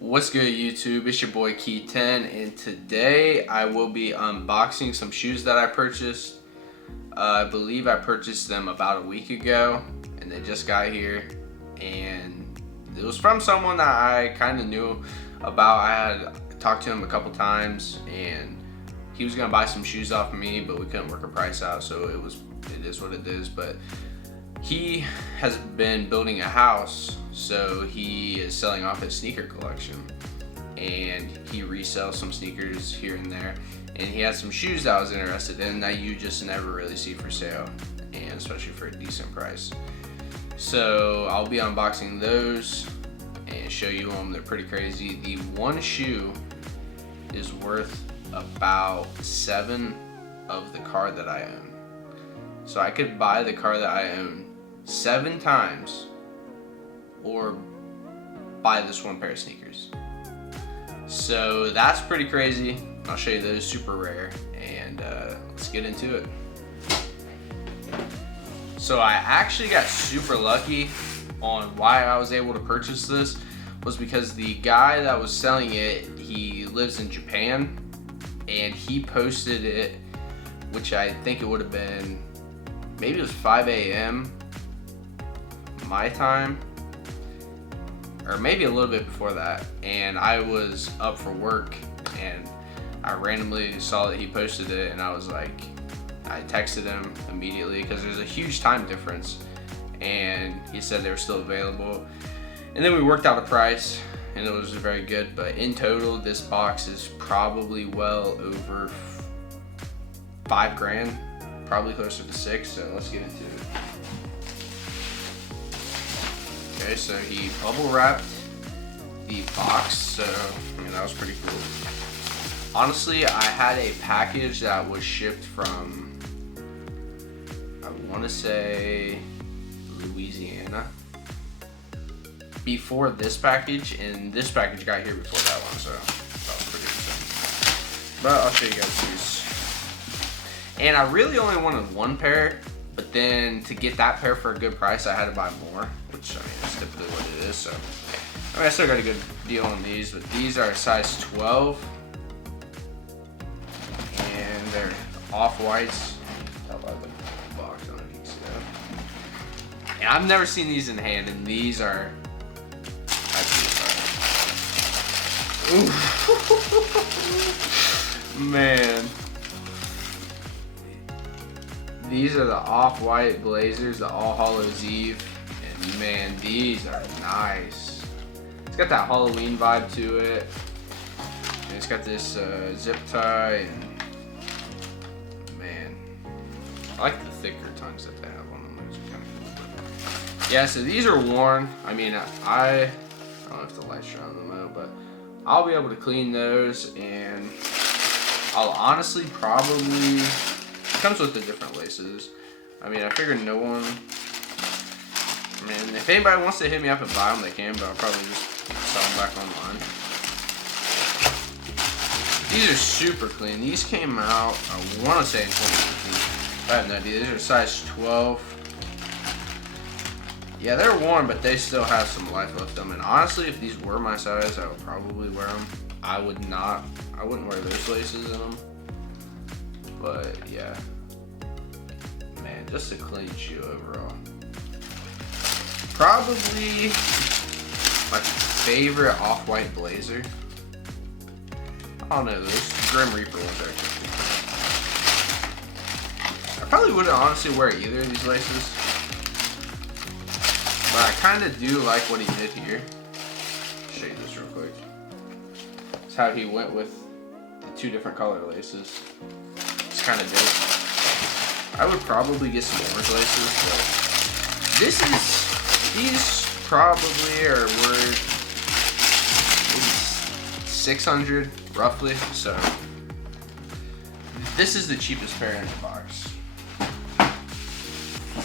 What's good, YouTube? It's your boy Key10, and today I will be unboxing some shoes that I purchased. I believe I purchased them about a week ago, and they just got here. And it was from someone that I kind of knew about. I had talked to him a couple times, and he was gonna buy some shoes off of me, but we couldn't work a price out, so it is what it is. But he has been building a house, so he is selling off his sneaker collection, and he resells some sneakers here and there, and he had some shoes that I was interested in that you just never really see for sale, and especially for a decent price. So I'll be unboxing those and show you them. They're pretty crazy. The one shoe is worth about 7 of the car that I own. So I could buy the car that I own 7 times or buy this one pair of sneakers. So that's pretty crazy. I'll show you those, super rare, and let's get into it. So I actually got super lucky on why I was able to purchase this was because the guy that was selling it, he lives in Japan, and he posted it, which I think it would have been, maybe it was 5 a.m. my time, or maybe a little bit before that, and I was up for work, and I randomly saw that he posted it, and I was like, I texted him immediately because there's a huge time difference, and he said they were still available, and then we worked out a price, and it was very good. But in total, this box is probably well over $5 grand, probably closer to 6. So let's get into it. Okay, so he bubble wrapped the box, so I mean that was pretty cool. Honestly, I had a package that was shipped from, I want to say, Louisiana before this package, and this package got here before that one, so that was pretty insane. But I'll show you guys these. And I really only wanted one pair, but then to get that pair for a good price, I had to buy more, which I mean is typically what it is. So I mean, I still got a good deal on these, but these are size 12, and they're off-whites. Tell by the box, I don't know if you can see that. And I've never seen these in hand, and these are man, these are the off-white Blazers, the All Hallows Eve, and man, these are nice. It's got that Halloween vibe to it, and it's got this zip tie, and man, I like the thicker tongues that they have on them. Those are kind of cool. Yeah, so these are worn. I mean, I don't know if the light's shining them out, but I'll be able to clean those, and I'll honestly probably, it comes with the different laces. I mean, I figured no one, I mean, if anybody wants to hit me up and buy them, they can, but I'll probably just sell them back online. These are super clean. These came out, I want to say in 2015. I have no idea. These are size 12. Yeah, they're worn, but they still have some life left them. And honestly, if these were my size, I would probably wear them. I wouldn't wear those laces in them. But yeah, man, just a clean shoe overall. Probably my favorite off-white Blazer. I don't know, those Grim Reaper ones are actually. I probably wouldn't honestly wear either of these laces, but I kind of do like what he did here. I'll show you this real quick. It's how he went with the 2 different color laces. It's kind of dope. I would probably get some orange laces, but these probably are worth maybe 600 roughly. So this is the cheapest pair in the box.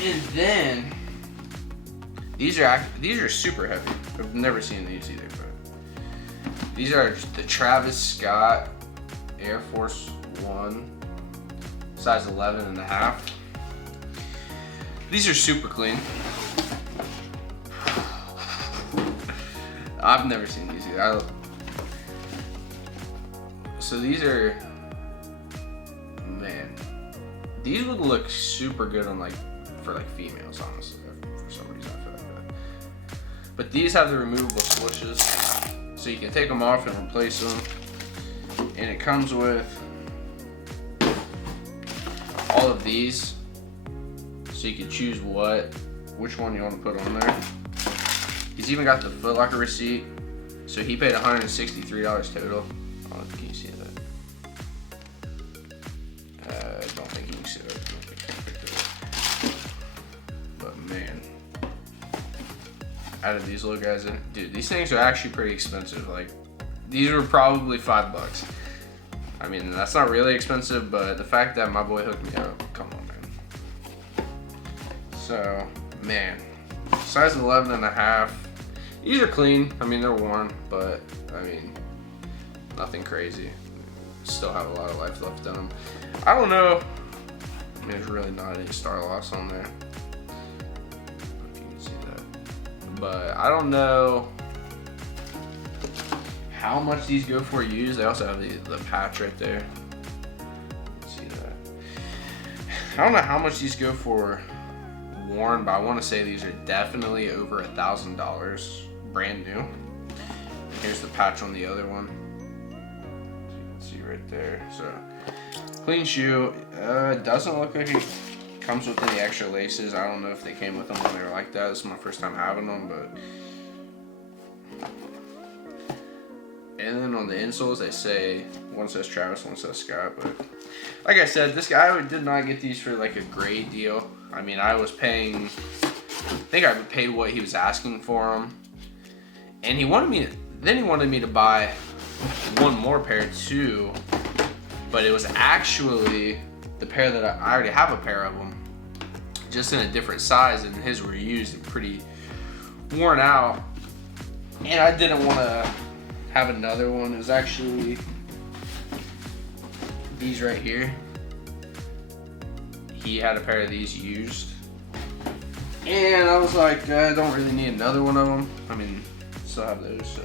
And then these are super heavy. I've never seen these either, but these are the Travis Scott Airforce 1, size 11.5. These are super clean. I've never seen these either. So these are, man, these would look super good on like, for like females, honestly. For some reason I feel like that. But these have the removable swooshes, so you can take them off and replace them. And it comes with all of these, so you can choose which one you want to put on there. He's even got the Foot Locker receipt, so he paid $163 total. Oh, can you see that? I don't think you can see that. But man, out of these little guys, dude, these things are actually pretty expensive. Like, these were probably $5. I mean, that's not really expensive, but the fact that my boy hooked me up, come on, man. So, man, size 11.5. These are clean. I mean, they're worn, but I mean, nothing crazy. Still have a lot of life left in them. I don't know. I mean, there's really not any star loss on there. I don't know if you can see that, but I don't know how much these go for used. They also have the patch right there. Let's see that. I don't know how much these go for worn, but I want to say these are definitely over $1,000 brand new. Here's the patch on the other one. So you can see right there. So clean shoe. Doesn't look like it comes with any extra laces. I don't know if they came with them when they were like that. This is my first time having them, but. And then on the insoles, they say, one says Travis, one says Scott. But like I said, this guy did not get these for like a great deal. I mean, I was paying, I think I paid what he was asking for them. And he wanted me to buy one more pair too. But it was actually the pair that I already have a pair of them, just in a different size, and his were used and pretty worn out. And I didn't want to have another one. It was actually these right here. He had a pair of these used, and I was like, I don't really need another one of them. I mean, still have those. So,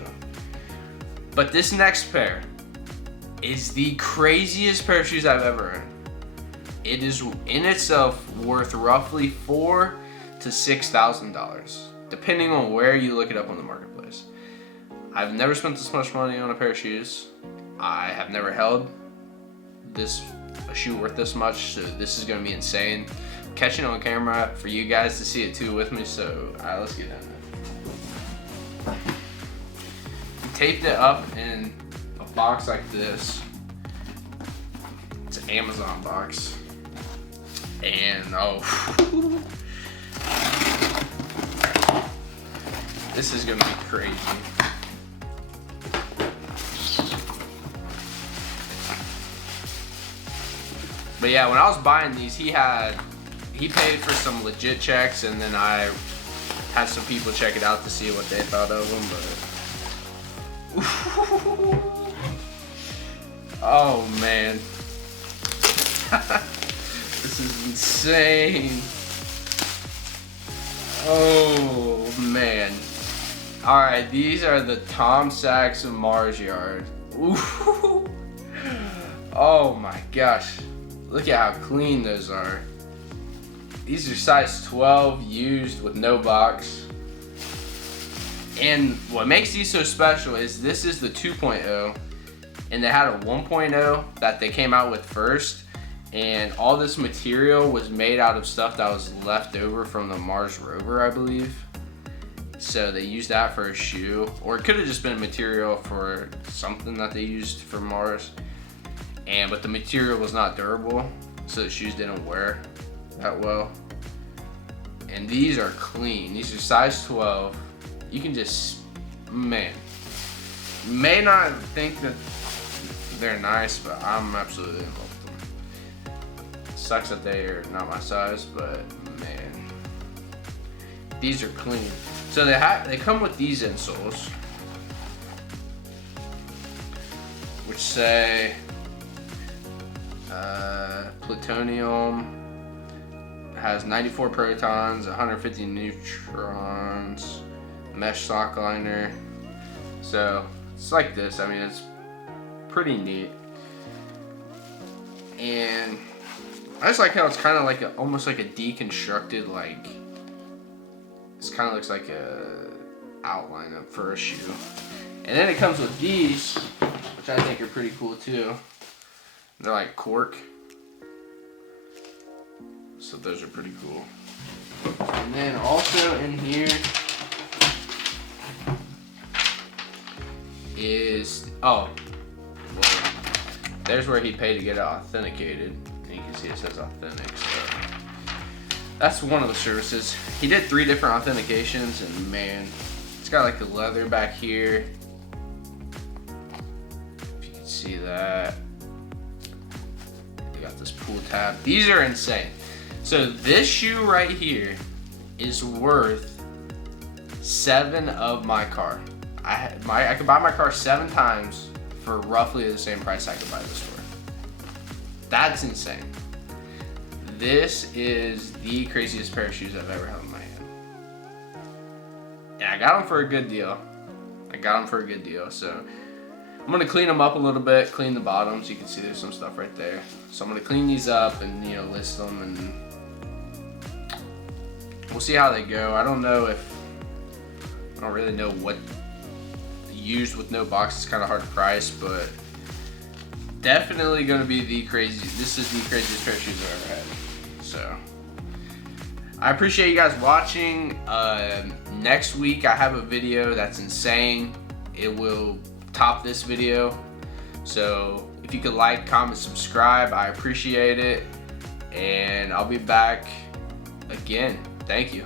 but this next pair is the craziest pair of shoes I've ever owned. It is in itself worth roughly $4,000 to $6,000, depending on where you look it up on the marketplace. I've never spent this much money on a pair of shoes. I have never held a shoe worth this much, so this is gonna be insane. I'm catching it on camera for you guys to see it too with me, so let's get into it. He taped it up in a box like this. It's an Amazon box. And this is gonna be crazy. But yeah, when I was buying these, he paid for some legit checks, and then I had some people check it out to see what they thought of them. But oh man, this is insane. Oh man. All right, these are the Tom Sachs Mars Yard. Ooh. Oh my gosh. Look at how clean those are. These are size 12 used with no box. And what makes these so special is this is the 2.0, and they had a 1.0 that they came out with first, and all this material was made out of stuff that was left over from the Mars rover, I believe. So they used that for a shoe, or it could have just been material for something that they used for Mars. But the material was not durable, so the shoes didn't wear that well. And these are clean. These are size 12. You can just, man, may not think that they're nice, but I'm absolutely in love with them. Sucks that they are not my size, but man, these are clean. So they come with these insoles, which say plutonium, has 94 protons, 150 neutrons, mesh sock liner. So it's like this. I mean, it's pretty neat. And I just like how it's kind of like almost like a deconstructed, like, this kind of looks like a outline up for a shoe. And then it comes with these, which I think are pretty cool too. They're like cork. So those are pretty cool. And then also in here is, oh, well, there's where he paid to get it authenticated. And you can see it says authentic, so that's one of the services. He did 3 different authentications, and man, it's got like the leather back here. If you can see that. They got this pull tab. These are insane. So this shoe right here is worth 7 of my car. I could buy my car 7 times for roughly the same price I could buy this for. That's insane. This is the craziest pair of shoes I've ever held in my hand. Yeah, I got them for a good deal. So I'm gonna clean them up a little bit, clean the bottoms. You can see there's some stuff right there. So I'm gonna clean these up and, you know, list them, and we'll see how they go. I don't really know what used with no box is kind of hard to price, but definitely gonna be this is the craziest pair of shoes I've ever had. So I appreciate you guys watching. Next week I have a video that's insane. It will top this video. So if you could like, comment, subscribe, I appreciate it. And I'll be back again. Thank you.